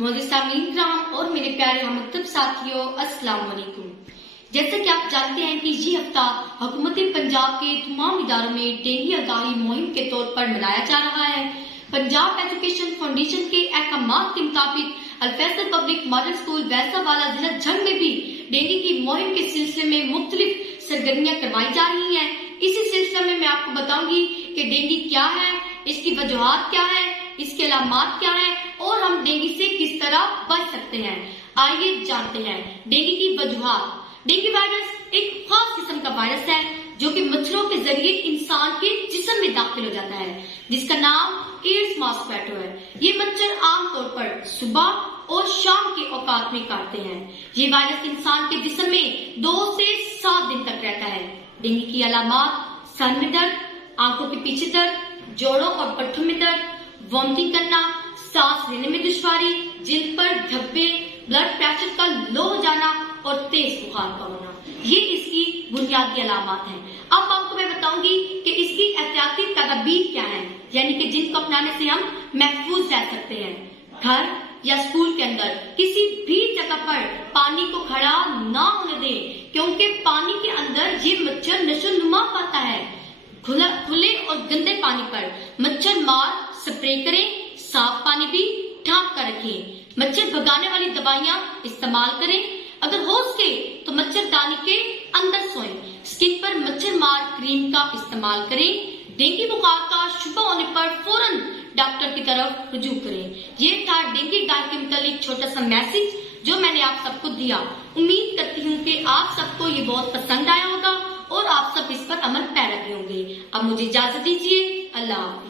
मोदी सामीन ग्राम और मेरे प्यारे हमतब साथियों, अस्सलाम वालेकुम। जैसा कि आप जानते हैं कि ये हफ्ता हुकूमत पंजाब के तमाम इदारों में डेंगू आगाही मुहिम के तौर पर मनाया जा रहा है। पंजाब एजुकेशन फाउंडेशन के अहकामात के मुताबिक अल-फैसल पब्लिक मॉडल स्कूल वैसावाला जिला झंग में भी डेंगू की मुहिम के सिलसिले में मुख्तलिफ सरगर्मियां करवाई जा रही हैं। इसी सिलसिले में मैं आपको बताऊंगी कि डेंगू क्या है, इसकी वजूहात क्या है, इसके अलामात क्या है और हम डेंगू से किस तरह बच सकते हैं। आइए जानते हैं डेंगू की वजूहात। डेंगू वायरस एक खास किस्म का वायरस है जो कि मच्छरों के जरिए इंसान के जिस्म में दाखिल हो जाता है, जिसका नाम एड्स मॉस्क्वीटो है। ये मच्छर आमतौर पर सुबह और शाम के औकात में काटते हैं। ये वायरस इंसान के जिस्म में 2 से 7 दिन तक रहता है। डेंगू की अलामात सर में दर्द, आंखों के पीछे दर्द, जोड़ों और पट्टों में दर्द, वॉमिटिंग करना, सांस लेने में दुश्वारी, जिल्द पर धब्बे, ब्लड प्रेशर का लो हो जाना और तेज बुखार का होना, ये इसकी बुनियादी अलामत हैं। अब आपको मैं बताऊंगी कि इसकी एहतियाती तदबीर क्या है, यानी कि जिनको अपनाने से हम महफूज रह सकते हैं। घर या स्कूल के अंदर किसी भी जगह पर पानी को खड़ा ना होने दें, क्योंकि पानी के अंदर ये मच्छर नशोनुमा पाता है। खुले और गंदे पानी पर मच्छर मार स्प्रे करें, साफ पानी भी ढांक कर रखें। मच्छर भगाने वाली दवाइयां इस्तेमाल करें। अगर हो सके तो मच्छरदानी के अंदर सोएं। स्किन पर मच्छर मार क्रीम का इस्तेमाल करें। डेंगू बुखार का शुबा होने पर फौरन डॉक्टर की तरफ रुजू करें। ये था डेंगू डाय के मुतालिक छोटा सा मैसेज जो मैंने आप सबको दिया। उम्मीद करती हूँ कि आप सबको ये बहुत पसंद आया होगा और आप सब इस पर अमल पैरा भी होंगे। अब मुझे इजाजत दीजिए। अल्लाह हाफिज।